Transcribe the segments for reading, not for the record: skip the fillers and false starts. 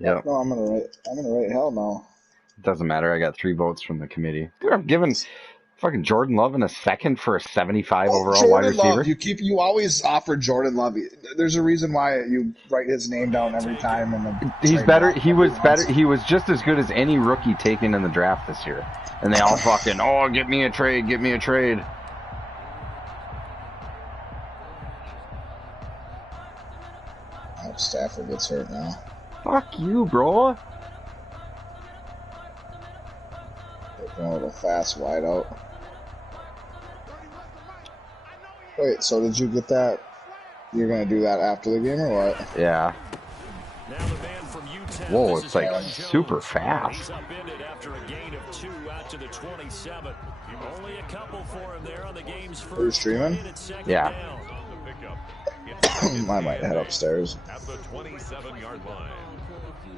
Yep. No, I'm gonna write hell no. Doesn't matter. I got 3 votes from the committee. Dude, I'm giving fucking Jordan Love in a second for a 75 overall wide Jordan Love, receiver. you always offer Jordan Love. There's a reason why you write his name down every time in the He's trade better. block He that he was better. wants. He was just as good as any rookie taken in the draft this year. And they all fucking, oh, get me a trade, get me a trade. Oh, Stafford gets hurt now. Fuck you, bro. Taking a little fast wide out. Wait, so did you get that? You're gonna do that after the game or what? Yeah. Now the man from UTEP, Whoa, this it's is like Aaron super Jones. fast. He's upended after a gain of 2 out to the 27. Only a couple for him there on the game's first. Are you streaming? Yeah. I might head upstairs. At the 27-yard line.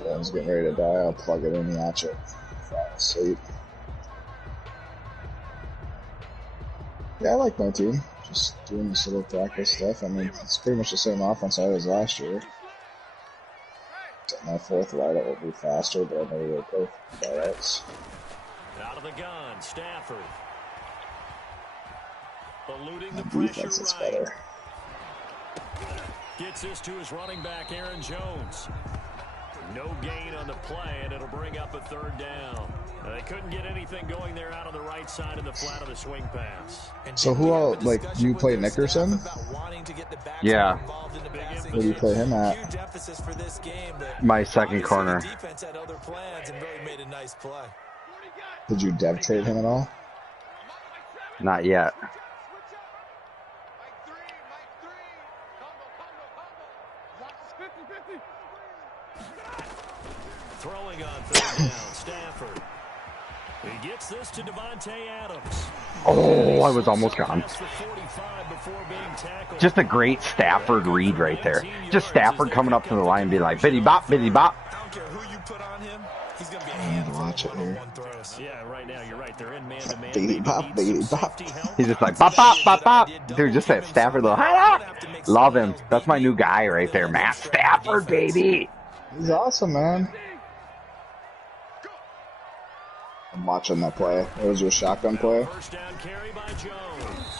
Phone's getting ready to die. I'll plug it in and watch it. Fall asleep. Yeah, I like my team. Just doing this little practice stuff. I mean, it's pretty much the same offense I was last year. My fourth wideout will be faster, but I never really play wideouts. Out of the gun, Stafford. Eluding the My defense is pressure right. better. Gets this to his running back, Aaron Jones. No gain on the play, and it'll bring up a 3rd down. They couldn't get anything going there out on the right side of the flat of the swing pass. So who else, like, do you play Nickerson? Yeah. Where do you play him at? My second corner. Did you dev trade him at all? Not yet. Throwing on 3rd down, Stafford. He gets this to Devontae Adams. Oh, I was almost gone. Just a great Stafford read right there. Just Stafford coming up to the line and be like, biddy bop, biddy bop. I need to watch it here. Yeah, right now you're right. They're in man-to-man. Baby bop, baby bop. He's just like, bop, bop, bop, bop. Dude, just that Stafford little, love him. That's my new guy right there, Matt Stafford, baby. He's awesome, man. I'm watching that play. It was your shotgun play? First down carry by Jones.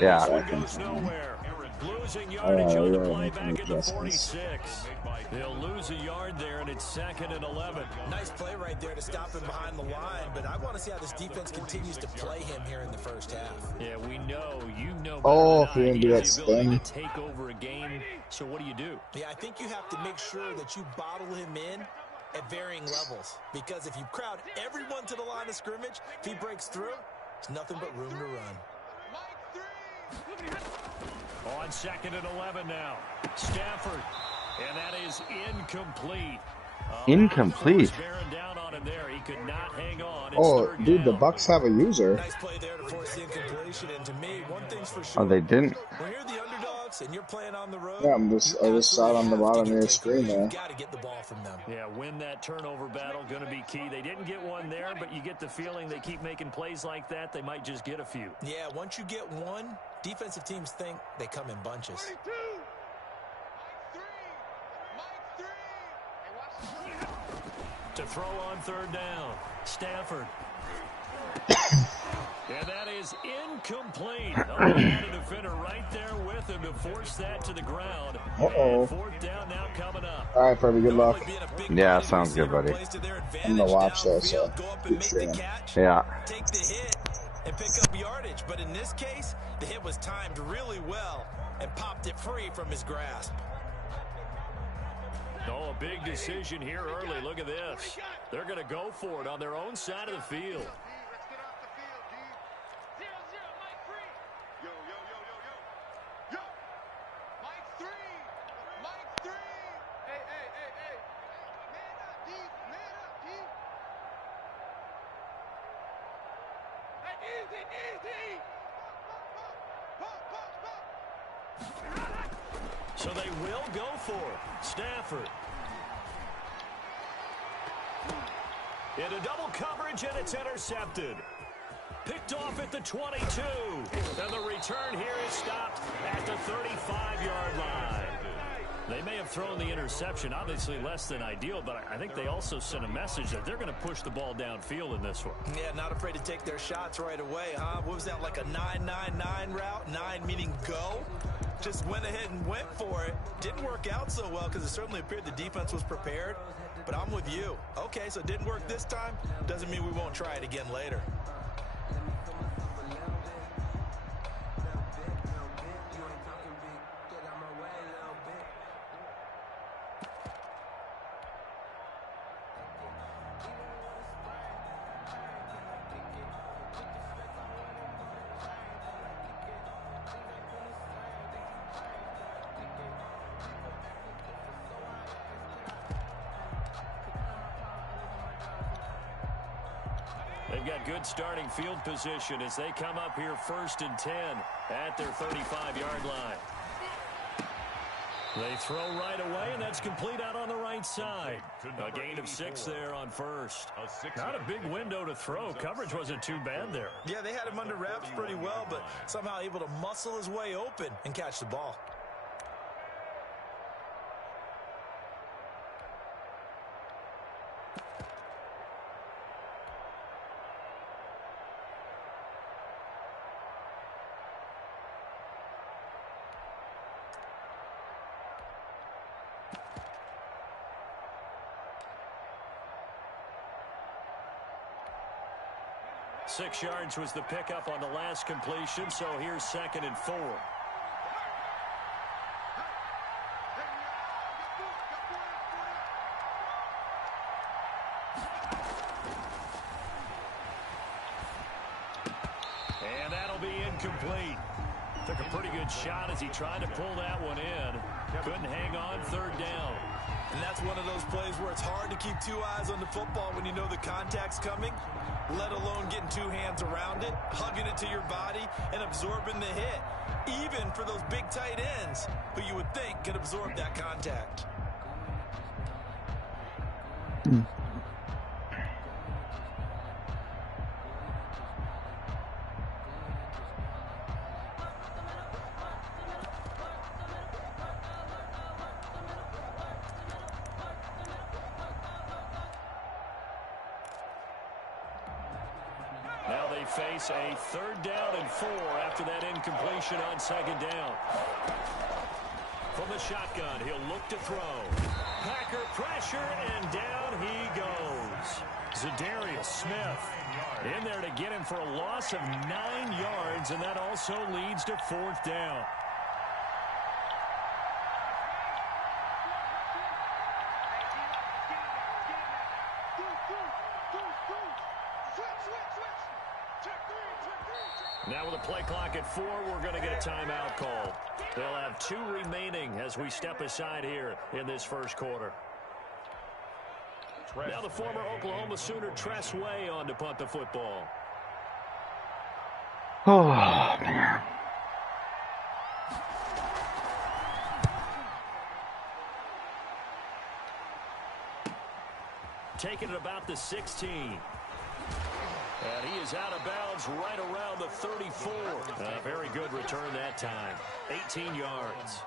Yeah. Goes nowhere. Losing yardage on the play back at the 46. They'll lose a yard there, and it's 2nd and 11. Nice play right there to stop him behind the line, but I want to see how this defense continues to play him here in the first half. Yeah, we know. You know. Oh, if he didn't do that ability spin. to take over a game. So what do? Yeah, I think you have to make sure that you bottle him in at varying levels, because if you crowd everyone to the line of scrimmage, if he breaks through, there's nothing but room to run. On 2nd and 11 now. Stafford. And that is incomplete. Incomplete. Down on him there. He could not hang on. Oh, dude, the Bucks have a user. Nice play there to force the incompletion, and to me, one thing's for sure. Oh, they didn't? When you're the underdogs and you're playing on the road, Yeah, I just saw it on the bottom of your screen there. You got to get the ball from them. Yeah, win that turnover battle, going to be key. They didn't get one there, but you get the feeling they keep making plays like that, they might just get a few. Yeah, once you get one, defensive teams think they come in bunches. To throw on 3rd down, Stafford. And that is incomplete. Oh, he had a defender right there with him to force that to the ground. Uh-oh. 4th down now coming up. All right, Furby, good luck. Yeah, sounds good, buddy. I'm going to watch this, so keep streaming. Yeah. Take the hit and pick up yardage, but in this case, the hit was timed really well and popped it free from his grasp. Oh, a big decision here early. Look at this. They're going to go for it on their own side of the field. So they will go for it. Stafford. Into double coverage, and it's intercepted. Picked off at the 22. And the return here is stopped at the 35-yard line. They may have thrown the interception, obviously less than ideal, but I think they also sent a message that they're going to push the ball downfield in this one. Yeah, not afraid to take their shots right away, huh? What was that, like a 9-9-9 route? 9 meaning go? Just went ahead and went for it. Didn't work out so well because it certainly appeared the defense was prepared. But I'm with you. Okay, so it didn't work this time. Doesn't mean we won't try it again later. They've got good starting field position as they come up here 1st and 10 at their 35-yard line. They throw right away, and that's complete out on the right side. A gain of 6 there on first. Not a big window to throw. Coverage wasn't too bad there. Yeah, they had him under wraps pretty well, but somehow able to muscle his way open and catch the ball. Six yards was the pickup on the last completion, so here's 2nd and 4. And that'll be incomplete. Took a pretty good shot as he tried to pull that one in. Couldn't hang on, 3rd down. And that's one of those plays where it's hard to keep 2 eyes on the football when you know the contact's coming, let alone getting 2 hands around it, hugging it to your body, and absorbing the hit, even for those big tight ends who you would think could absorb that contact. Now they face a 3rd down and 4 after that incompletion on 2nd down. From the shotgun, he'll look to throw. Packer pressure, and down he goes. Zadarius Smith in there to get him for a loss of 9 yards, and that also leads to 4th down. Now with a play clock at 4, we're going to get a timeout call. They'll have 2 remaining as we step aside here in this first quarter. Now the former Oklahoma Sooner Tress Way on to punt the football. Oh, man. Taking it about the 16. And he is out of bounds right around the 34. A very good return that time. 18 yards.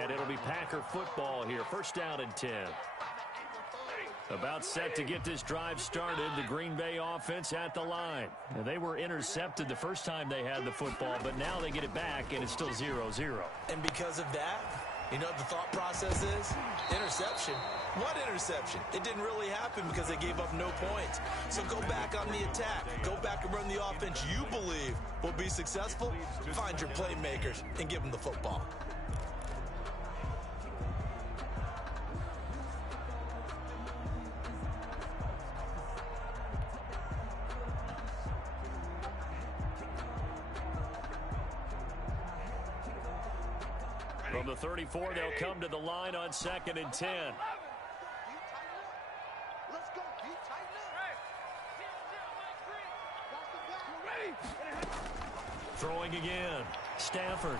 And it'll be Packer football here. 1st down and 10. About set to get this drive started. The Green Bay offense at the line. And they were intercepted the first time they had the football, but now they get it back, and it's still 0-0. And because of that, you know what the thought process is? Interception. What interception? It didn't really happen because they gave up no points. So go back on the attack. Go back and run the offense you believe will be successful. Find your playmakers and give them the football. From the 34, they'll come to the line on 2nd and 10. Throwing again. Stafford.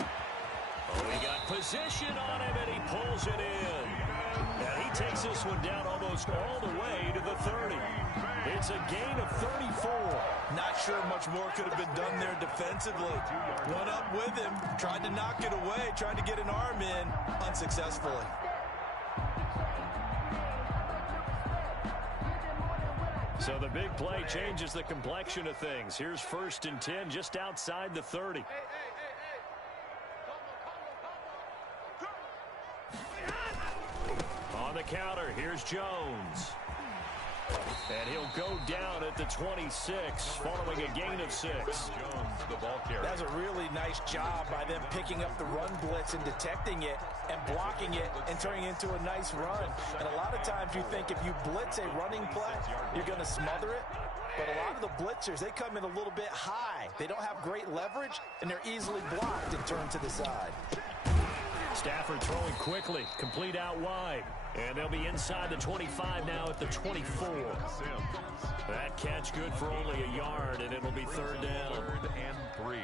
Oh, he got position on him, and he pulls it in. And he takes this one down almost all the way to the 30. It's a gain of 34. Not sure much more could have been done there defensively. Went up with him, tried to knock it away, tried to get an arm in, unsuccessfully. So the big play changes the complexion of things. Here's 1st and 10 just outside the 30. On the counter, here's Jones. And he'll go down at the 26, following a gain of 6. Jones, the ball carrier. That's a really nice job by them picking up the run blitz and detecting it and blocking it and turning it into a nice run. And a lot of times you think if you blitz a running play, you're going to smother it. But a lot of the blitzers, they come in a little bit high. They don't have great leverage, and they're easily blocked and turned to the side. Stafford throwing quickly, complete out wide. And they'll be inside the 25 now at the 24. That catch good for only a yard, and it'll be 3rd down. 3rd and 3.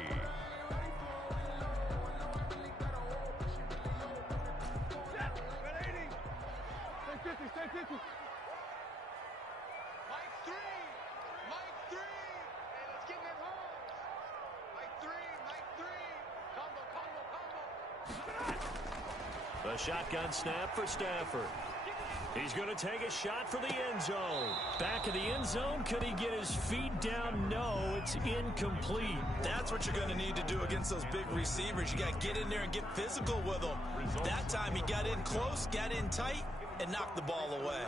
A shotgun snap for Stafford. He's going to take a shot for the end zone. Back of the end zone. Could he get his feet down? No, it's incomplete. That's what you're going to need to do against those big receivers. You got to get in there and get physical with them. That time he got in close, got in tight, and knocked the ball away.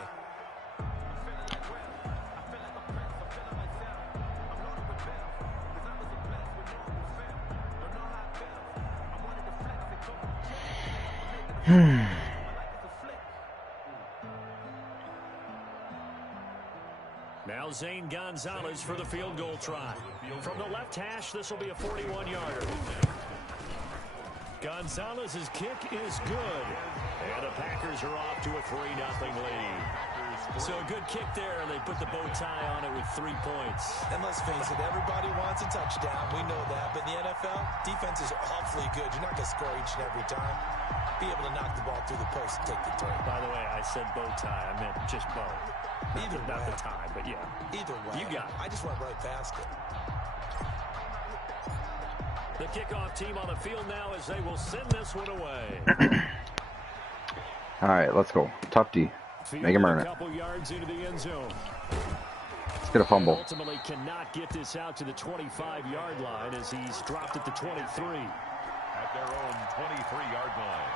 Now Zane Gonzalez for the field goal try. From the left hash, this will be a 41-yarder. Gonzalez's kick is good. And the Packers are off to a 3-0 lead. So a good kick there, and they put the bow tie on it with 3 points. And let's face it, everybody wants a touchdown. We know that. But in the NFL, defense is awfully good. You're not going to score each and every time. Be able to knock the ball through the post and take the turn. By the way, I said bow tie. I meant just bow. Either Not way. the tie, but yeah. Either way. You got it. I just went right past it. The kickoff team on the field now as they will send this one away. All right, let's go. Tough D. Make him earn a it. couple yards into the end zone. Let's get a fumble. Ultimately cannot get this out to the 25-yard line as he's dropped at the 23. At their own 23-yard line.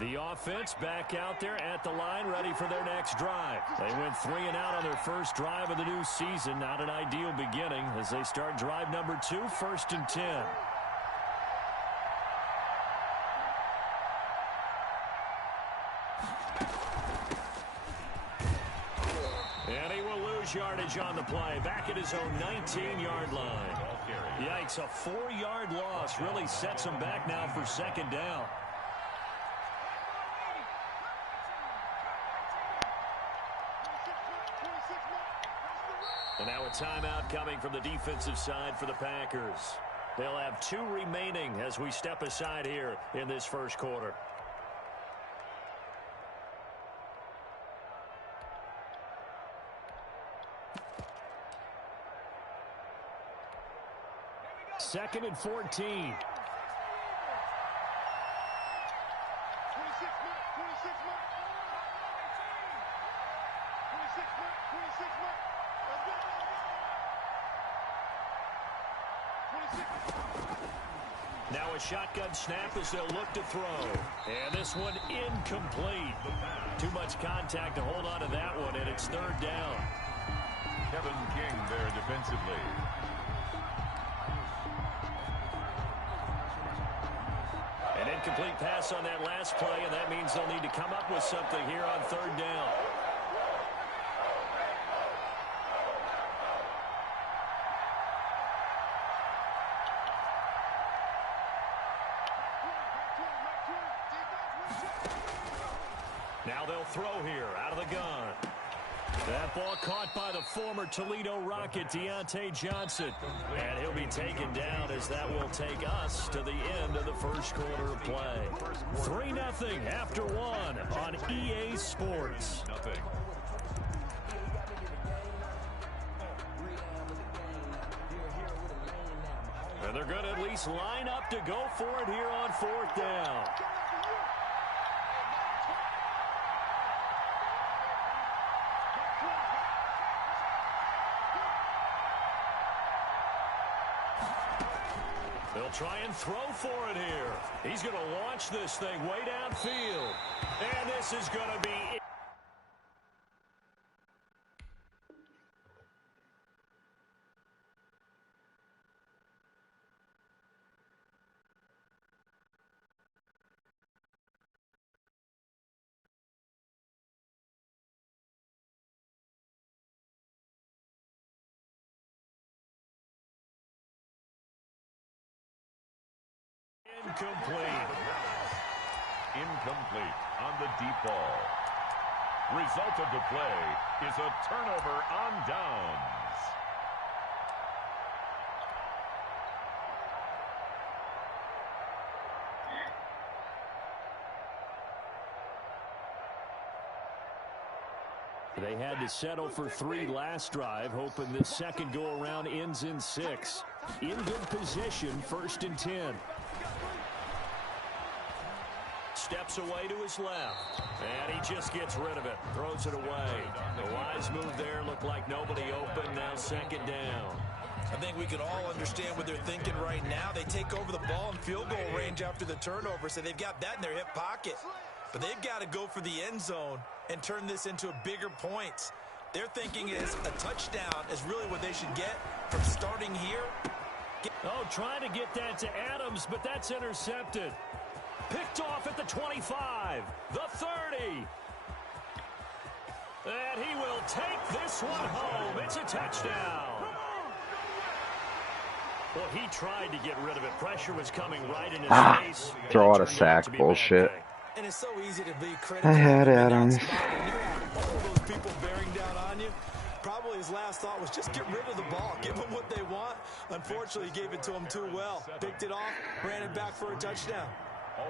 The offense back out there at the line, ready for their next drive. They went 3 and out on their first drive of the new season. Not an ideal beginning as they start drive number 2, 1st and 10. And he will lose yardage on the play. Back at his own 19-yard line. Yikes, a 4-yard loss really sets him back now for 2nd down. And now a timeout coming from the defensive side for the Packers. They'll have 2 remaining as we step aside here in this first quarter. Second and 14. Now a shotgun snap as they'll look to throw. And this one incomplete. Too much contact to hold on to that one, and it's 3rd down. Kevin King there defensively. An incomplete pass on that last play, and that means they'll need to come up with something here on 3rd down. Now they'll throw here out of the gun. That ball caught by the former Toledo Rocket, Deontay Johnson. And he'll be taken down as that will take us to the end of the first quarter of play. 3-0 after one on EA Sports. And they're going to at least line up to go for it here on fourth down. They'll try and throw for it here. He's going to launch this thing way downfield. And this is going to be it. Incomplete on the deep ball. Result of the play is a turnover on downs. They had to settle for 3 last drive, hoping this second go-around ends in 6. In good position, 1st and 10. Steps away to his left, and he just gets rid of it, throws it away. The wise move there, looked like nobody open, now 2nd down. I think we can all understand what they're thinking right now. They take over the ball in field goal range after the turnover, so they've got that in their hip pocket. But they've got to go for the end zone and turn this into a bigger points. Their thinking is a touchdown is really what they should get from starting here. Oh, trying to get that to Adams, but that's intercepted. Picked off at the 25, the 30. And he will take this one home. It's a touchdown. Well, he tried to get rid of it. Pressure was coming right in his face. Throw out a sack. Bullshit. And it's so easy to be critical. I had Adams. All those people bearing down on you. Probably his last thought was just get rid of the ball. Give them what they want. Unfortunately, he gave it to them too well. Picked it off, ran it back for a touchdown.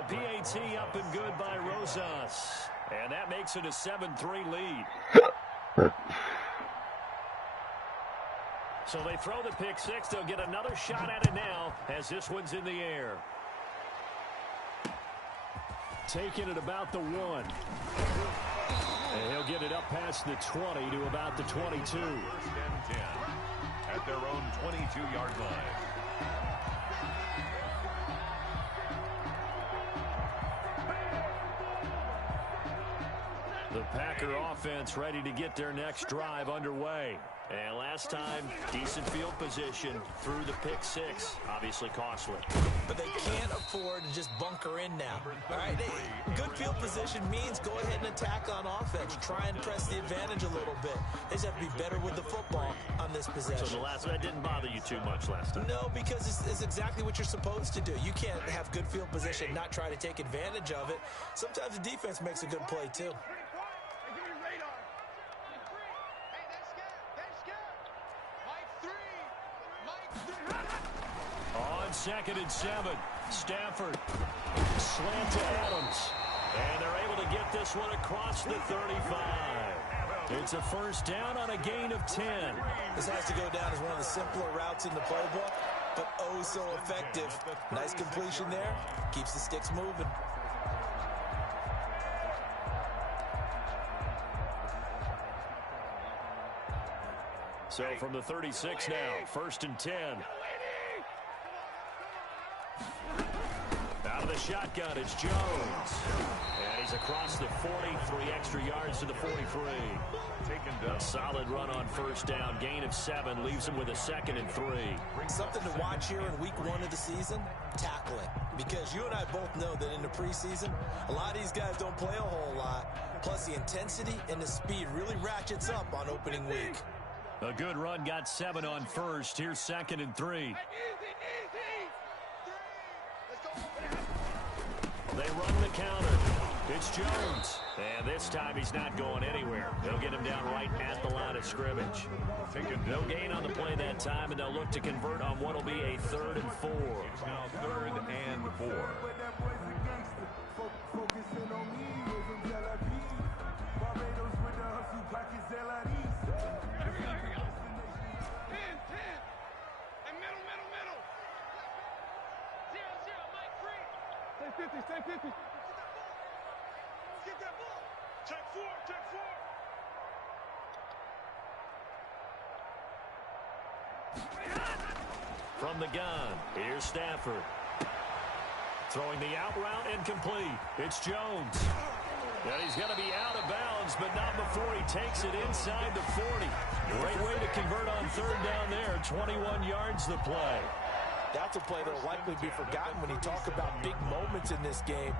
PAT up and good by Rosas. And that makes it a 7-3 lead. So they throw the pick six. They'll get another shot at it now as this one's in the air. Taking it about the 1. And he'll get it up past the 20 to about the 22. 1st and 10 at their own 22-yard line. The Packer offense ready to get their next drive underway. And last time, decent field position through the pick six. Obviously costly. But they can't afford to just bunker in now. All right, good field position means go ahead and attack on offense. Try and press the advantage a little bit. They just have to be better with the football on this possession. So that didn't bother you too much last time? No, because it's exactly what you're supposed to do. You can't have good field position and not try to take advantage of it. Sometimes the defense makes a good play, too. On 2nd and 7, Stafford slant to Adams, and they're able to get this one across the 35. It's a 1st down on a gain of 10. This has to go down as one of the simpler routes in the playbook, but oh so effective. Nice completion there, keeps the sticks moving. So from the 36 now, 1st and 10. Out of the shotgun, it's Jones. And he's across the 43 extra yards to the 43. Taken down. A solid run on 1st down. Gain of 7 leaves him with a 2nd and 3. Something to watch here in week 1 of the season, tackling. Because you and I both know that in the preseason, a lot of these guys don't play a whole lot. Plus the intensity and the speed really ratchets up on opening week. A good run, got 7 on 1st. Here's 2nd and 3. They run the counter. It's Jones. And this time he's not going anywhere. They'll get him down right at the line of scrimmage. No gain on the play that time, and they'll look to convert on what will be a 3rd and 4. It's now 3rd and 4. Stay 50. Get that ball. Take four. From the gun, here's Stafford. Throwing the out route incomplete. It's Jones. And he's going to be out of bounds, but not before he takes it inside the 40. Great way to convert on 3rd down there. 21 yards the play. That's a play that will likely be forgotten when you talk about big moments in this game.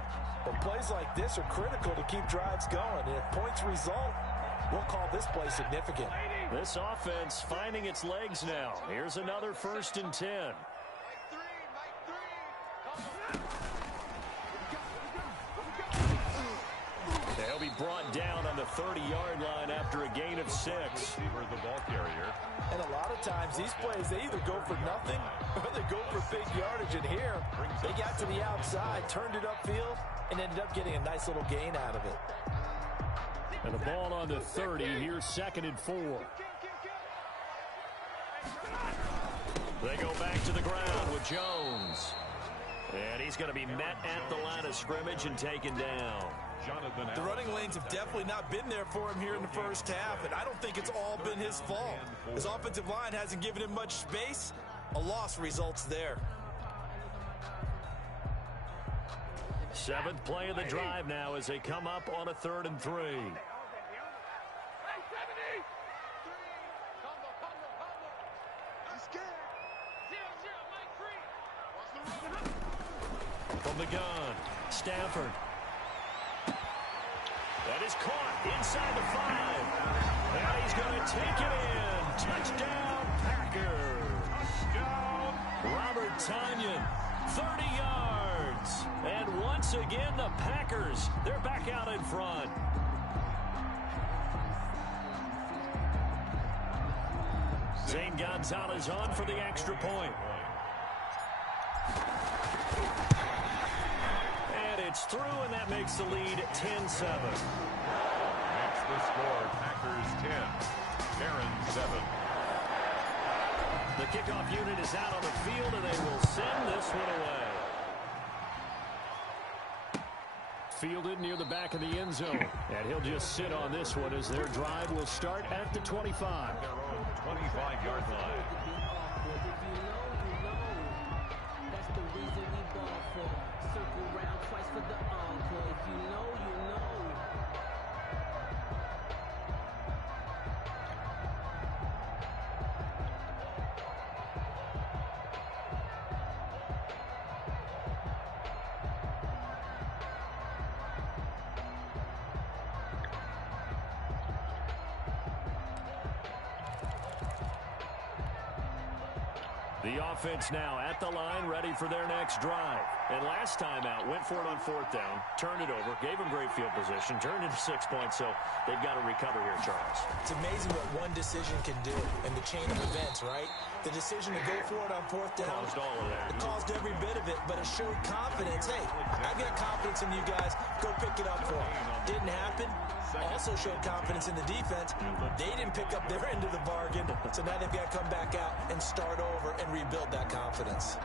But plays like this are critical to keep drives going. And if points result, we'll call this play significant. This offense finding its legs now. Here's another 1st and 10. They'll be brought down on the 30-yard line after a gain of 6. Receiver, the ball carrier. And a lot of times these plays, they either go for nothing or they go for big yardage. And here, they got to the outside, turned it upfield, and ended up getting a nice little gain out of it. And the ball on the 30. Here's 2nd and 4. They go back to the ground with Jones. And he's going to be met at the line of scrimmage and taken down. The running lanes have definitely not been there for him here in the first half, and I don't think it's all been his fault. His offensive line hasn't given him much space. A loss results there. 7th play of the drive now as they come up on a 3rd and 3. From the gun, Stafford. That is caught inside the 5. And he's going to take it in. Touchdown, Packers. Touchdown. Robert Tonyan, 30 yards. And once again, the Packers, they're back out in front. Zane Gonzalez on for the extra point. It's through, and that makes the lead 10-7. Makes the score Packers 10, Barons 7. The kickoff unit is out on the field, and they will send this one away. Fielded near the back of the end zone, and he'll just sit on this one as their drive will start at the 25. Their own 25-yard line. The offense now at the line, ready for their next drive. And last time out, went for it on 4th down, turned it over, gave them great field position, turned into 6 points, so they've got to recover here, Charles. It's amazing what one decision can do in the chain of events, right? The decision to go for it on 4th down. Caused all of that. It caused every bit of it, but it showed confidence. Hey, I've got confidence in you guys. Go pick it up for them. Didn't happen. Also showed confidence in the defense. They didn't pick up their end of the bargain, so now they've got to come back out and start over and rebuild that confidence.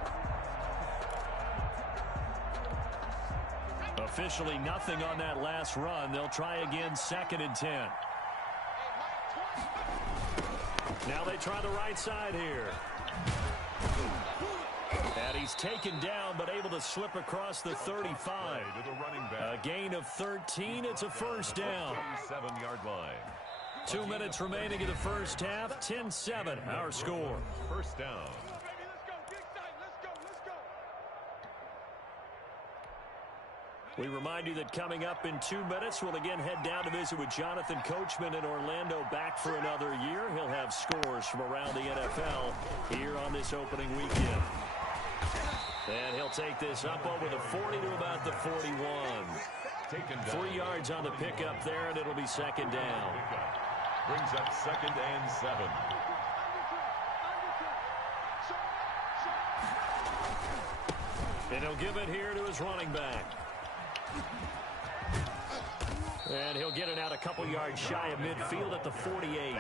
Officially nothing on that last run. They'll try again, 2nd and 10. Now they try the right side here. And he's taken down, but able to slip across the 35. A gain of 13. It's a 1st down. 7-yard line. 2 minutes remaining in the first half. 10-7, our score. 1st down. We remind you that coming up in 2 minutes, we'll again head down to visit with Jonathan Coachman in Orlando, back for another year. He'll have scores from around the NFL here on this opening weekend. And he'll take this up over the 40 to about the 41. Taken down. 3 yards on the pickup there, and it'll be second down. Brings up 2nd and 7. And he'll give it here to his running back. And he'll get it out a couple yards shy of midfield at the 48.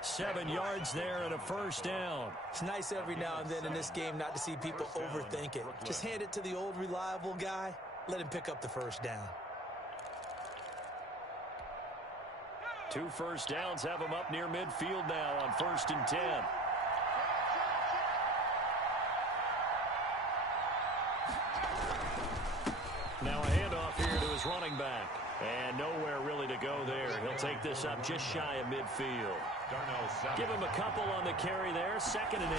7 yards there and a first down. It's nice every now and then in this game not to see people overthink it. Just hand it to the old reliable guy. Let him pick up the first down. 2 first downs have him up near midfield now on 1st and 10. Now a handoff here to his running back. And nowhere really to go there. He'll take this up just shy of midfield. Give him a couple on the carry there. 2nd and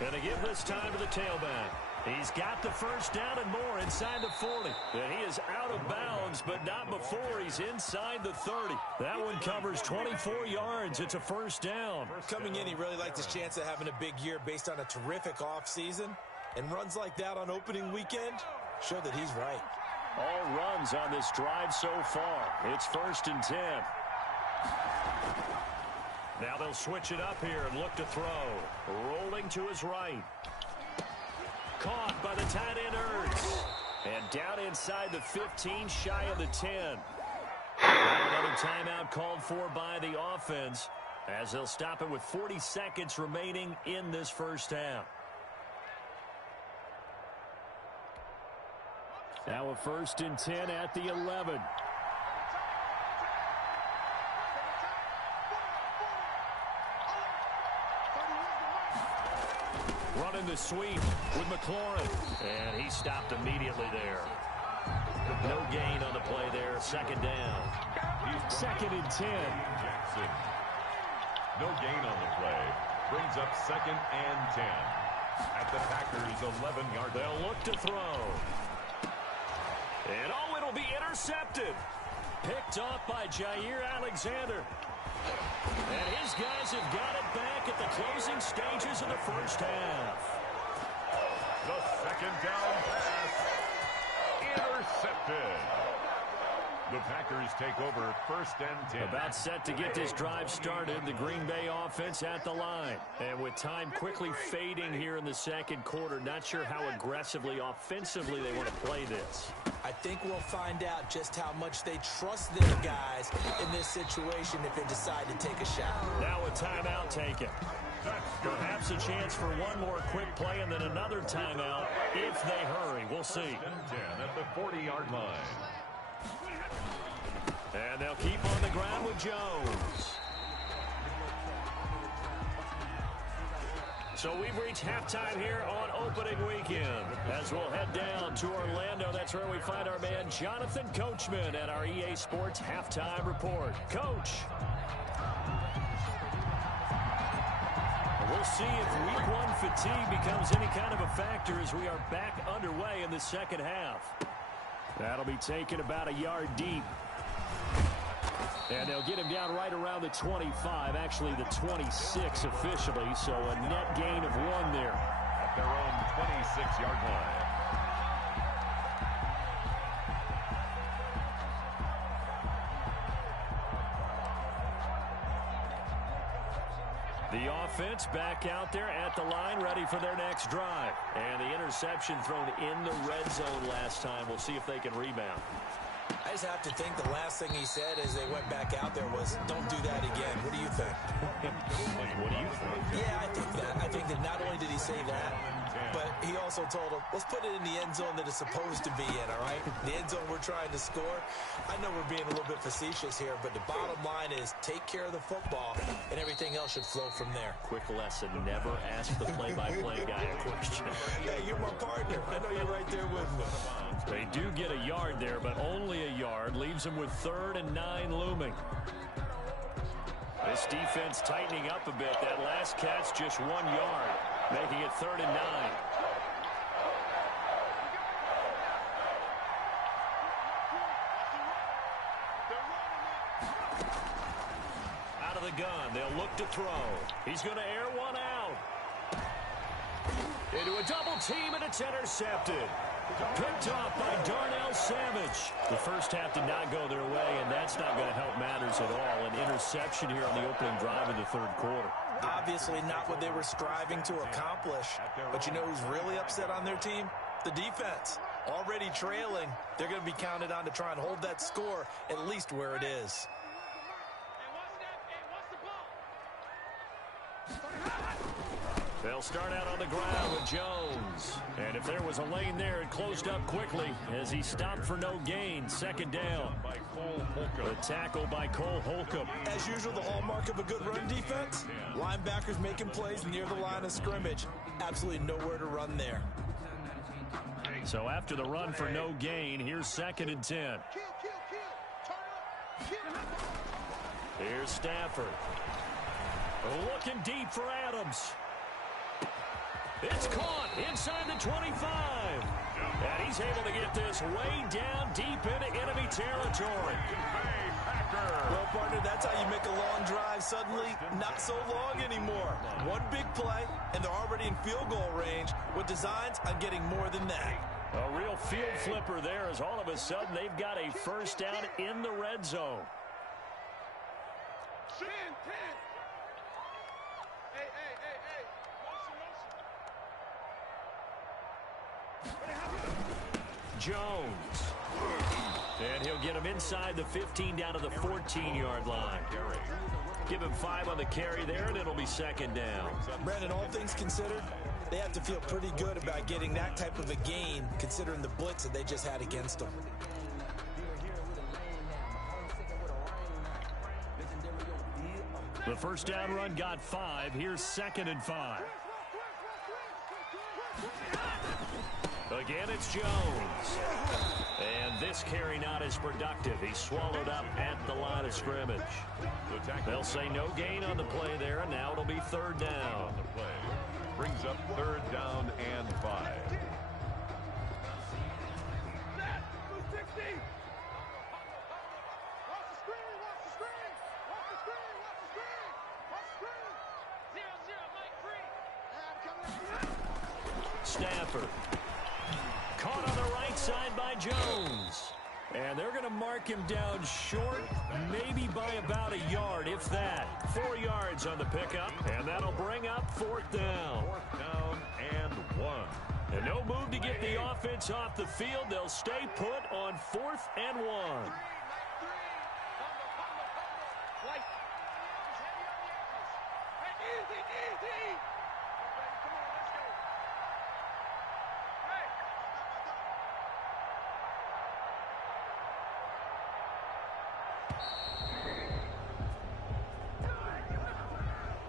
8. And they give this time to the tailback. He's got the first down and more inside the 40. And he is out of bounds, but not before he's inside the 30. That one covers 24 yards. It's a first down. Coming in, he really liked his chance of having a big year based on a terrific offseason. And runs like that on opening weekend show that he's right. All runs on this drive so far. It's 1st and 10. Now they'll switch it up here and look to throw. Rolling to his right. Caught by the tight end Ertz. And down inside the 15, shy of the 10. Now another timeout called for by the offense as they'll stop it with 40 seconds remaining in this first half. Now a 1st and 10 at the 11. Running the sweep with McLaurin. And he stopped immediately there. No gain on the play there. 2nd down. 2nd and 10. No gain on the play. Brings up 2nd and 10. At the Packers' 11-yard line. They'll look to throw. And oh, it'll be intercepted. Picked off by Jair Alexander. And his guys have got it back at the closing stages of the first half. The 2nd down pass. Intercepted. The Packers take over 1st and 10. About set to get this drive started. The Green Bay offense at the line. And with time quickly fading here in the 2nd quarter, not sure how aggressively, offensively they want to play this. I think we'll find out just how much they trust their guys in this situation if they decide to take a shot. Now a timeout taken. Perhaps a chance for one more quick play and then another timeout if they hurry. We'll see. 10 at the 40-yard line. And they'll keep on the ground with Jones. So we've reached halftime here on opening weekend. As we'll head down to Orlando, that's where we find our man Jonathan Coachman at our EA Sports Halftime Report. Coach. We'll see if week 1 fatigue becomes any kind of a factor as we are back underway in the second half. That'll be taken about a yard deep. And they'll get him down right around the 25, actually the 26 officially, so a net gain of 1 there. At their own 26-yard line. The offense back out there at the line, ready for their next drive. And the interception thrown in the red zone last time. We'll see if they can rebound. I just have to think the last thing he said as they went back out there was, don't do that again. What do you think? What do you think? Yeah, I think that. I think that not only did he say that, but he also told him, let's put it in the end zone that it's supposed to be in, all right? The end zone we're trying to score. I know we're being a little bit facetious here, but the bottom line is take care of the football, and everything else should flow from there. Quick lesson, never ask the play-by-play guy a question. Hey, you're my partner. I know you're right there with me. They do get a yard there, but only a yard. Leaves them with 3rd and 9 looming. This defense tightening up a bit. That last catch just 1 yard, making it 3rd and 9. Out of the gun, they'll look to throw. He's going to air one out. Into a double team, and it's intercepted. Picked off by Darnell Savage. The first half did not go their way, and that's not going to help matters at all. An interception here on the opening drive of the third quarter. Obviously not what they were striving to accomplish. But you know who's really upset on their team? The defense. Already trailing, they're going to be counted on to try and hold that score at least where it is. They'll start out on the ground with Jones. And if there was a lane there, it closed up quickly as he stopped for no gain. Second down. The tackle by Cole Holcomb. As usual, the hallmark of a good run defense. Linebackers making plays near the line of scrimmage. Absolutely nowhere to run there. So after the run for no gain, here's 2nd and 10. Here's Stafford. Looking deep for Adams. It's caught inside the 25. And he's able to get this way down deep into enemy territory. Well, partner, that's how you make a long drive suddenly not so long anymore. One big play, and they're already in field goal range with designs on getting more than that. A real field flipper there as all of a sudden they've got a first down in the red zone. Jones. And he'll get him inside the 15 down to the 14-yard line. Give him 5 on the carry there, and it'll be 2nd down. Brandon, all things considered, they have to feel pretty good about getting that type of a gain, considering the blitz that they just had against them. The first down run got 5. Here's 2nd and 5. Again, it's Jones. And this carry not as productive. He's swallowed up at the line of scrimmage. They'll say no gain on the play there, and now it'll be 3rd down. On the play. Brings up 3rd down and 5. Stafford. Caught on the right side by Jones. And they're going to mark him down short, maybe by about a yard, if that. 4 yards on the pickup, and that'll bring up 4th down. 4th down and 1. And no move to get the offense off the field. They'll stay put on 4th and 1.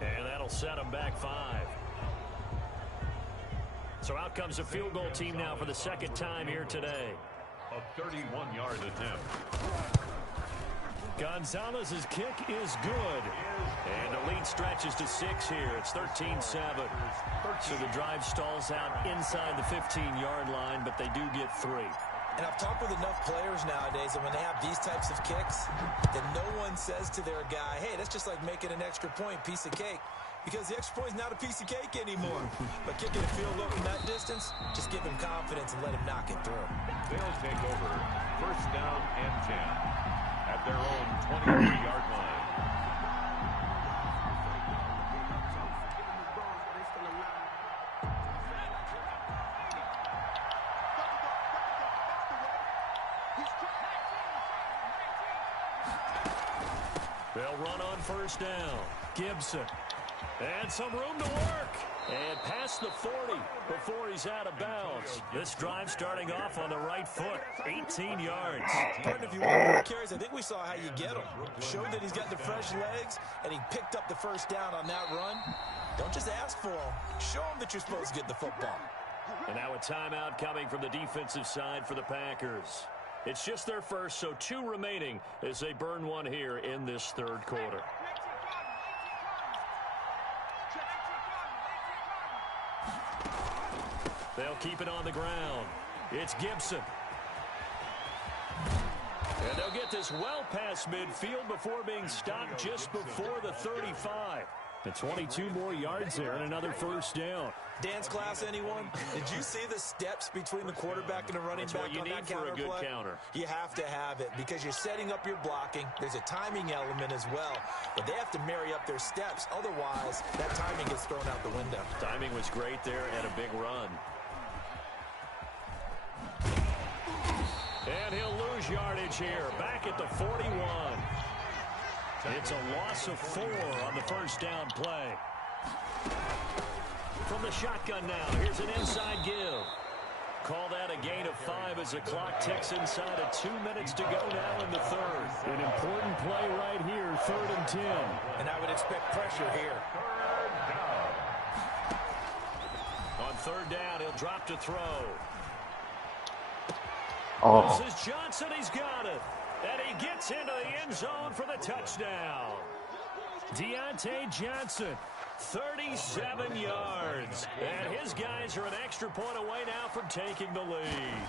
And that'll set them back 5. So out comes a field goal team now for the 2nd time here today. A 31-yard attempt. Gonzalez's kick is good. And the lead stretches to 6 here. It's 13-7. So the drive stalls out inside the 15-yard line, but they do get 3. And I've talked with enough players nowadays that when they have these types of kicks, that no one says to their guy, hey, that's just like making an extra point, piece of cake. Because the extra point is not a piece of cake anymore. But kicking a field goal from that distance, just give him confidence and let him knock it through. They'll take over 1st down and 10 at their own 23-yard line. They'll run on 1st down. Gibson. And some room to work. And past the 40 before he's out of bounds. This drive starting off on the right foot. 18 yards. Partner, if you want more carries, I think we saw how you get him. Showed that he's got the fresh legs, and he picked up the 1st down on that run. Don't just ask for him. Show him that you're supposed to get the football. And now a timeout coming from the defensive side for the Packers. It's just their first, so 2 remaining as they burn 1 here in this 3rd quarter. They'll keep it on the ground. It's Gibson. And they'll get this well past midfield before being stopped just before the 35. And 22 more yards there and another first down. Dance class, anyone? Did you see the steps between the quarterback and the running back what you on need that for counter a good play? counter. You have to have it because you're setting up your blocking. There's a timing element as well, but they have to marry up their steps. Otherwise, that timing gets thrown out the window. Timing was great there and a big run. And he'll lose yardage here. Back at the 41. It's a loss of 4 on the first down play. From the shotgun now, here's an inside give. Call that a gain of 5 as the clock ticks inside of 2 minutes to go now in the third. An important play right here, 3rd and 10. And I would expect pressure here. On 3rd down, he'll drop to throw. Oh. This is Johnson. He's got it. And he gets into the end zone for the touchdown. Deontay Johnson, 37 yards. And his guys are an extra point away now from taking the lead.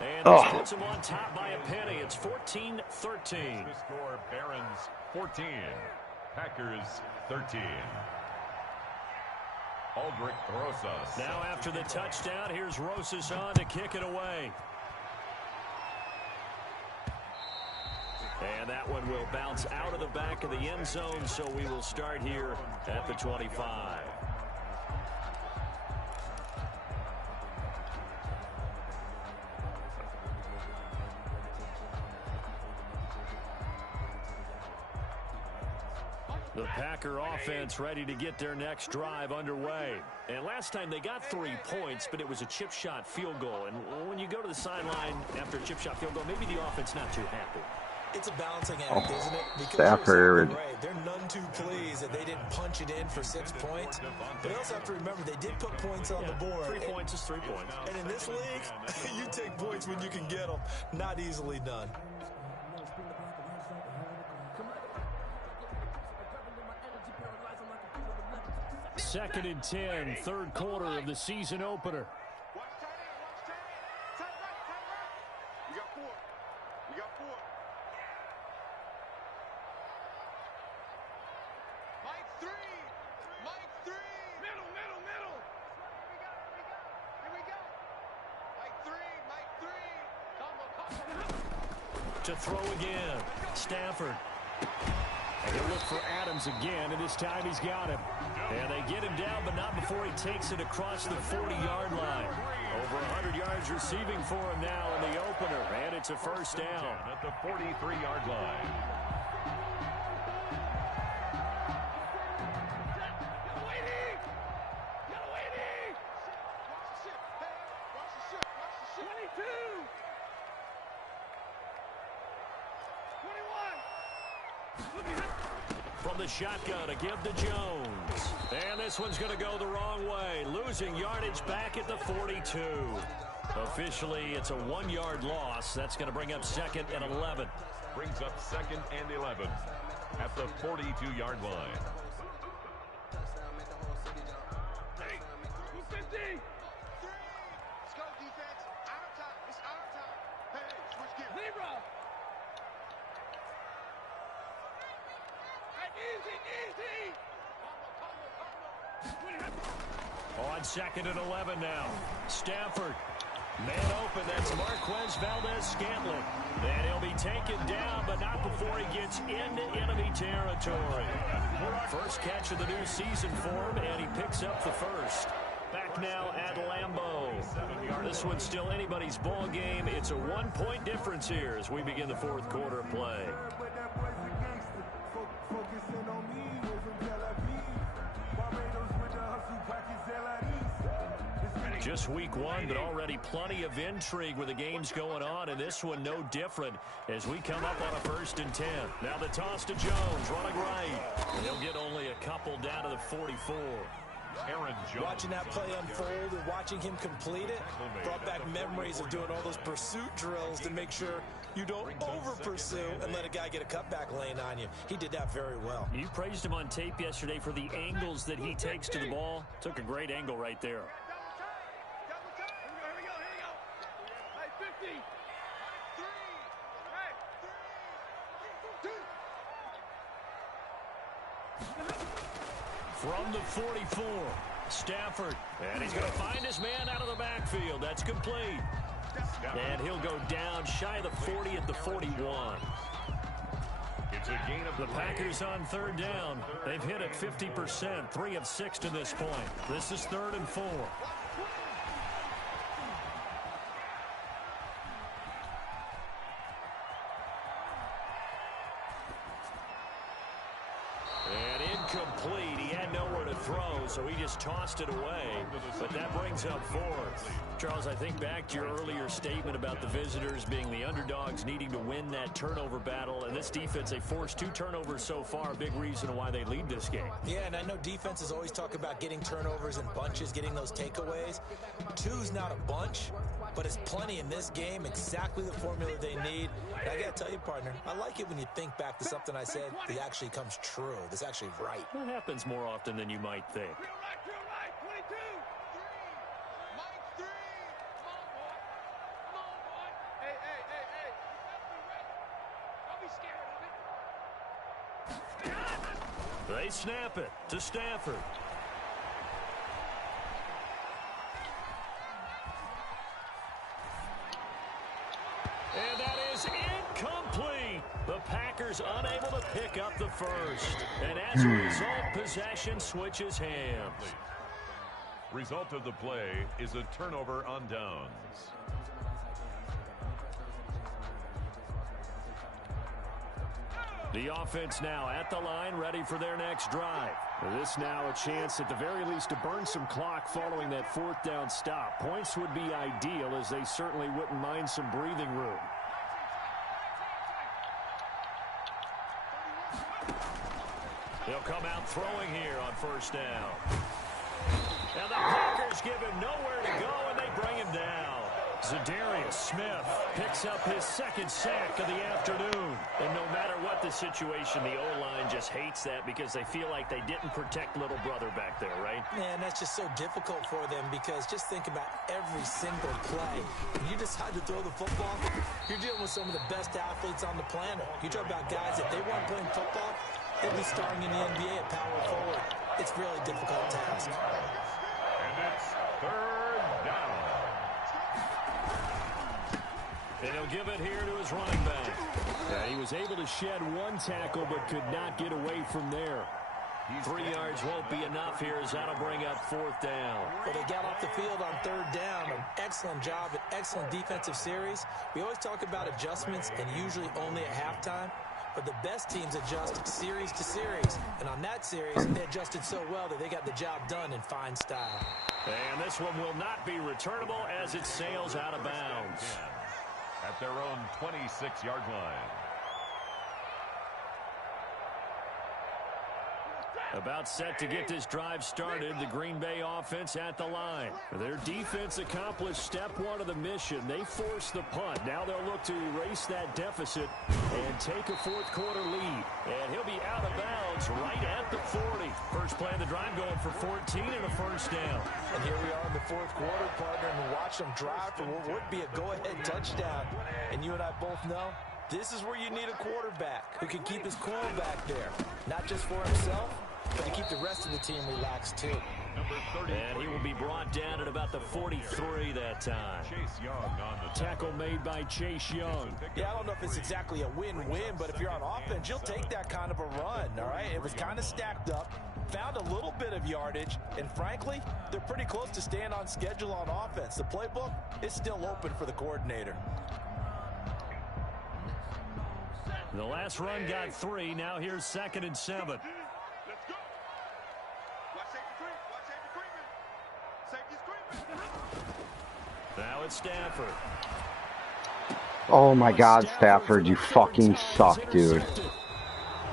And this puts them on top by a penny. It's 14-13. The score, Barons 14, Packers 13. Aldrich Rosas. Now after the touchdown, here's Rosas on to kick it away. And that one will bounce out of the back of the end zone, so we will start here at the 25. The Packer offense ready to get their next drive underway. And last time they got 3 points, but it was a chip shot field goal. And when you go to the sideline after a chip shot field goal, maybe the offense not too happy. It's a balancing act, isn't it? Because Stafford. exactly right. They're none too pleased that they didn't punch it in for 6 points. But they also have to remember they did put points on the board. 3 points is 3 points. And in this league, you take points when you can get them. Not easily done. Second and 10, 3rd quarter of the season opener. Watch tight end. Tight right. We got 4. We got 4. Mike 3. Mike 3. Middle. Here we go. Mike 3. Combo. To throw again, Stafford. And he'll look for Adams again, and this time he's got him. And they get him down, but not before he takes it across the 40-yard line. Over 100 yards receiving for him now in the opener, and it's a first down. At the 43-yard line. From the shotgun, a give to Jones. And this one's going to go the wrong way. Losing yardage back at the 42. Officially, it's a 1-yard loss. That's going to bring up 2nd and 11. Brings up 2nd and 11 at the 42-yard line. Hey, 250. 3. Let's go, defense. Our time. It's our time. Hey, switch gears. Libra. Easy. On 2nd and 11 now. Stafford. Man open, that's Marquez Valdez-Scantling. And he'll be taken down, but not before he gets into enemy territory. First catch of the new season for him, and he picks up the first. Back now at Lambeau. This one's still anybody's ball game. It's a 1-point difference here as we begin the 4th quarter of play. Just week 1, but already plenty of intrigue with the games going on, and this one no different as we come up on a 1st and 10. Now the toss to Jones, running right. And he'll get only a couple down to the 44. Aaron Jones. Watching that play unfold and watching him complete it brought back memories of doing all those pursuit drills to make sure you don't over-pursue and let a guy get a cutback lane on you. He did that very well. You praised him on tape yesterday for the angles that he takes to the ball. Took a great angle right there. Double time. Here we go. Hey, 50. 3. Hey. 3. 2. From the 44, Stafford. And he's going to find his man out of the backfield. That's complete. And he'll go down shy of the 40 at the 41. It's a gain of The Packers on third down. They've hit it 50%, 3 of 6 to this point. This is 3rd and 4. And incomplete. He had nowhere to throw, so he just tossed it away. But that brings up 4th. Charles, I think back to your earlier statement about the visitors being the underdogs needing to win that turnover battle. And this defense, they forced 2 turnovers so far, a big reason why they lead this game. Yeah, and I know defenses always talk about getting turnovers in bunches, getting those takeaways. 2's not a bunch, but it's plenty in this game, exactly the formula they need. And I got to tell you, partner, I like it when you think back to something I said that actually comes true. That's actually right. That happens more often than you might think. Real right, 22. 3. Mike 3. Come on, boy. Hey. Don't be scared of it. They snap it to Stafford. And that is incomplete. The Packers unable to pick up the first. And as a result, possession switches hands. result of the play is a turnover on downs. The offense now at the line, ready for their next drive. This now a chance at the very least to burn some clock following that 4th down stop. Points would be ideal, as they certainly wouldn't mind some breathing room. They'll come out throwing here on 1st down. And the Packers give him nowhere to go, and they bring him down. Zadarius Smith picks up his 2nd sack of the afternoon. And no matter what the situation, the O-line just hates that because they feel like they didn't protect little brother back there, right? Man, that's just so difficult for them because just think about every single play. When you decide to throw the football, you're dealing with some of the best athletes on the planet. You talk about guys, if they weren't playing football, they'd be starring in the NBA at power forward. It's a really difficult task. And it's 3rd down. And he'll give it here to his running back. He was able to shed 1 tackle but could not get away from there. 3 yards won't be enough here as that'll bring up 4th down. Well, they got off the field on 3rd down. An excellent job, an excellent defensive series. We always talk about adjustments and usually only at halftime. But the best teams adjust series to series. And on that series, they adjusted so well that they got the job done in fine style. And this one will not be returnable as it sails out of bounds. At their own 26-yard line. About set to get this drive started, the Green Bay offense at the line. Their defense accomplished step 1 of the mission. They forced the punt. Now they'll look to erase that deficit and take a 4th quarter lead. And he'll be out of bounds right at the 40. First play of the drive going for 14 and a 1st down. And here we are in the 4th quarter, partner, and watch them drive for what would be a go-ahead touchdown. And you and I both know this is where you need a quarterback who can keep his cool back there. Not just for himself, but to keep the rest of the team relaxed, too. Number 30. And he will be brought down at about the 43 that time. Chase Young on the Tackle made by Chase Young. Yeah, I don't know if it's exactly a win-win, but if you're on offense, you'll take that kind of a run, all right? It was kind of stacked up, found a little bit of yardage, and frankly, they're pretty close to staying on schedule on offense. The playbook is still open for the coordinator. The last run got 3. Now here's 2nd and 7. Let's go. Watch safety creeping. Now it's Stafford. Oh my God, Stafford, you fucking suck, dude.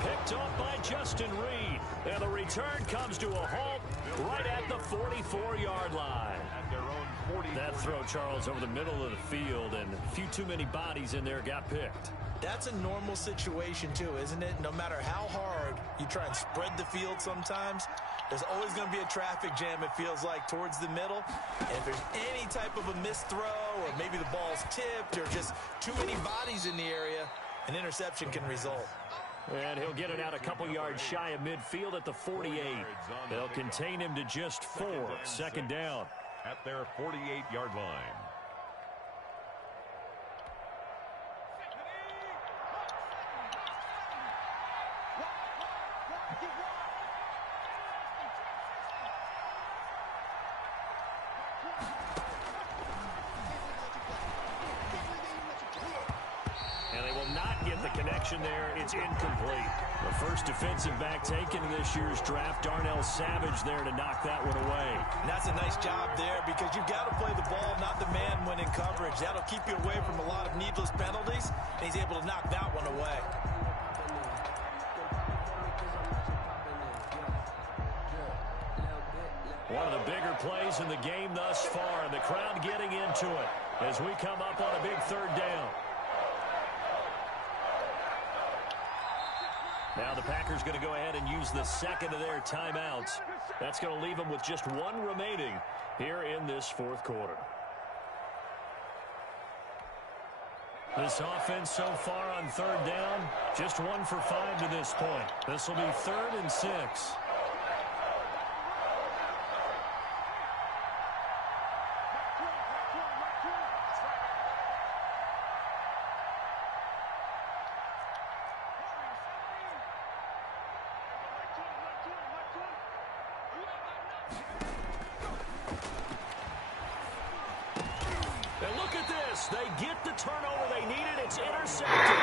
Picked up by Justin Reed. And the return comes to a halt right at the 44-yard line. at their own 40. That throw, Charles, over the middle of the field, and a few too many bodies in there got picked. That's a normal situation, too, isn't it? No matter how hard you try and spread the field sometimes, there's always going to be a traffic jam, it feels like, towards the middle. And if there's any type of a missed throw, or maybe the ball's tipped, or just too many bodies in the area, an interception can result. And he'll get it out a couple yards shy of midfield at the 48. They'll contain him to just 4. Second down. At their 48-yard line. And they will not get the connection there. It's incomplete. The first defensive back taken in this year's draft, Darnell Savage, there to knock that one away. And that's a nice job there because you've got to play the ball, not the man when in coverage. That'll keep you away from a lot of needless penalties, and he's able to knock that one away. One of the bigger plays in the game thus far, and the crowd getting into it as we come up on a big third down. Now the Packers going to go ahead and use the second of their timeouts. That's going to leave them with just one remaining here in this fourth quarter. This offense so far on third down, just 1 for 5 to this point. This will be 3rd and 6. They get the turnover they needed. It's intercepted.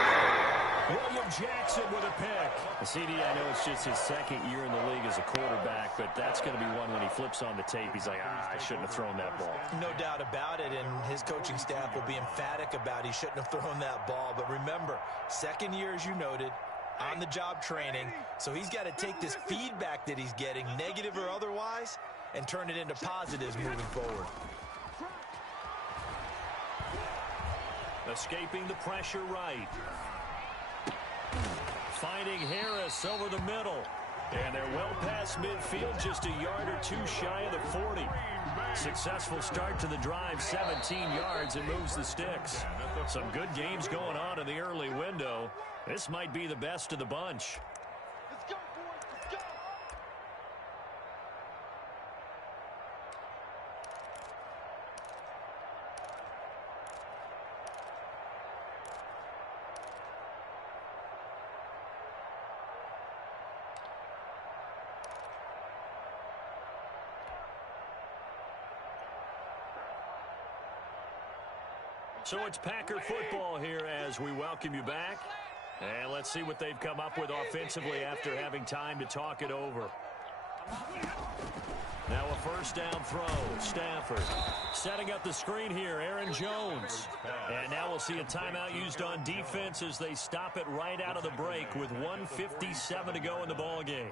William Jackson with a pick. CD, I know it's just his second year in the league as a quarterback, but that's going to be one when he flips on the tape. He's like, I shouldn't have thrown that ball. No doubt about it, and his coaching staff will be emphatic about he shouldn't have thrown that ball. But remember, second year, as you noted, on-the-job training, so he's got to take this feedback that he's getting, negative or otherwise, and turn it into positives moving forward. Escaping the pressure right. Finding Harris over the middle. And they're well past midfield, just a yard or 2 shy of the 40. Successful start to the drive, 17 yards, and moves the sticks. Some good games going on in the early window. This might be the best of the bunch. Let's go, boys. Let's go. So it's Packer football here as we welcome you back. And let's see what they've come up with offensively after having time to talk it over. Now a first down throw. Stafford setting up the screen here. Aaron Jones. And now we'll see a timeout used on defense as they stop it right out of the break with 1:57 to go in the ball game.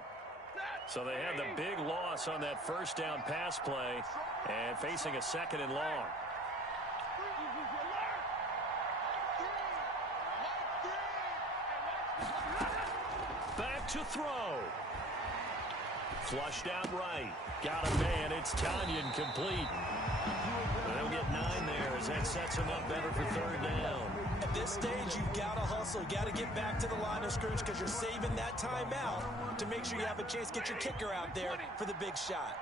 So they had the big loss on that first down pass play and facing a 2nd and long. Back to throw. Flushed out right. Got a man. It's Tanyan complete. They'll get 9 there as that sets them up better for 3rd down. At this stage, you've got to hustle. You've got to get back to the line of scrimmage because you're saving that timeout to make sure you have a chance to get your kicker out there for the big shot.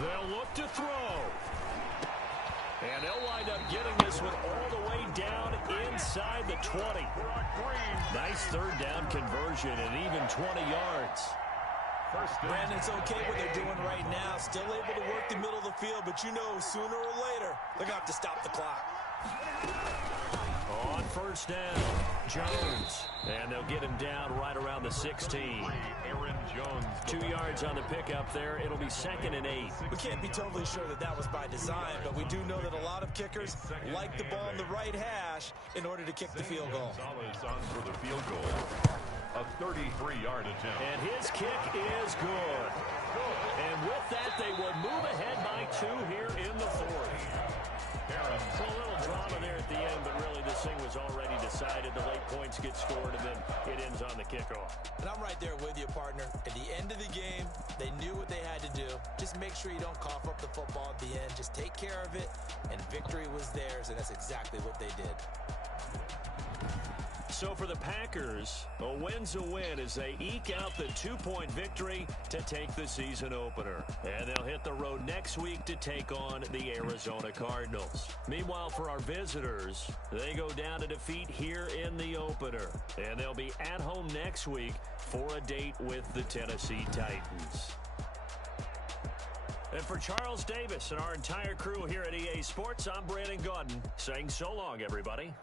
They'll look to throw. And they'll wind up getting this one all the way down inside the 20. Nice 3rd down conversion and even 20 yards. Brandon, it's okay what they're doing right now. Still able to work the middle of the field, but you know sooner or later they're going to have to stop the clock. On first down, Jones. And they'll get him down right around the 16. Aaron Jones. 2 yards on the pickup there. It'll be 2nd and 8. We can't be totally sure that that was by design, but we do know that a lot of kickers like the ball in the right hash in order to kick the field goal. Gonzalez on for the field goal. A 33-yard attempt. And his kick is good. And with that, they will move ahead by 2 here in the fourth. So a little drama there at the end, but really this thing was already decided. The late points get scored, and then it ends on the kickoff. And I'm right there with you, partner. At the end of the game, they knew what they had to do. Just make sure you don't cough up the football at the end. Just take care of it, and victory was theirs, and that's exactly what they did. So for the Packers, a win's a win as they eke out the 2-point victory to take the season opener. And they'll hit the road next week to take on the Arizona Cardinals. Meanwhile, for our visitors, they go down to defeat here in the opener. And they'll be at home next week for a date with the Tennessee Titans. And for Charles Davis and our entire crew here at EA Sports, I'm Brandon Gaudin saying so long, everybody.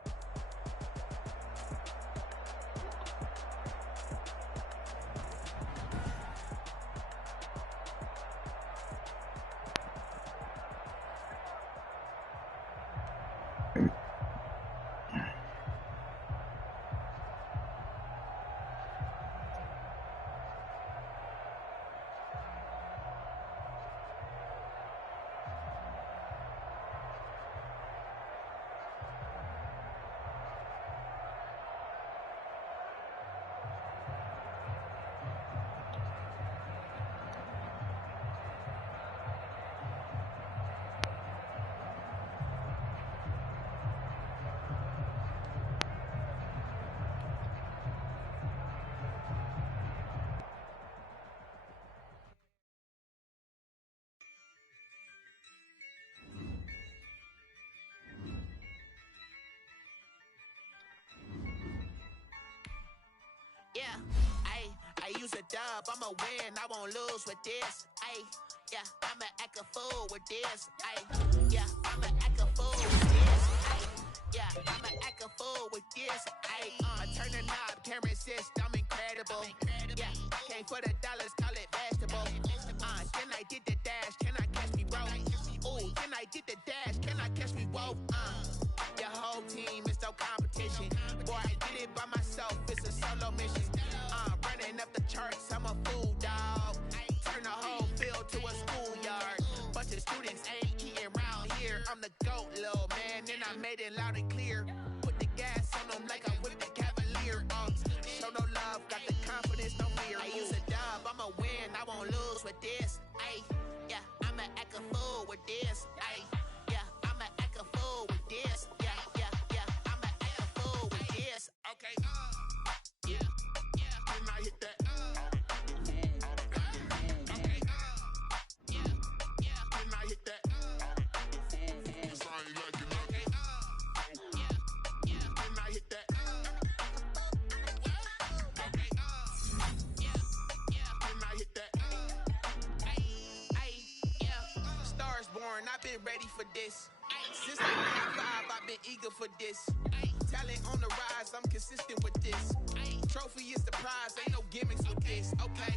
Yeah, I use a dub, I'ma win, I won't lose with this. Yeah, I'ma act a fool with this. Yeah, I'ma act a fool with this. Yeah, I'ma act a fool with this. Turn the knob, can't resist, I'm incredible. Yeah, came for the dollars, call it vegetable. Then I did the dash, can I catch me, bro? Ooh, then I did the dash, can I catch me, whoa? Your whole team is no competition. Boy, I did it by myself, it's a solo mission. Running up the charts, I'm a fool, dog. Turn the whole field to a schoolyard. Bunch of students ain't eating round here. I'm the GOAT, little man, and I made it loud and clear. Put the gas on them like I'm with the Cavalier. Show no love, got the confidence, no fear. I use a dub, I'ma win, I won't lose with this. Yeah, I'ma act a fool with this. Yeah, I'ma act a fool with this. Yeah, I'ma act a fool with this. Okay, yeah, can I hit that? Okay, yeah, can I hit that? Yes, I ain't like it, okay, yeah, can I hit that? Okay, yeah, can I hit that? Yeah, stars born, I've been ready for this. Since like 95, I've been eager for this. Talent on the rise, I'm consistent with this. Trophy is the prize, ain't no gimmicks with this. Okay,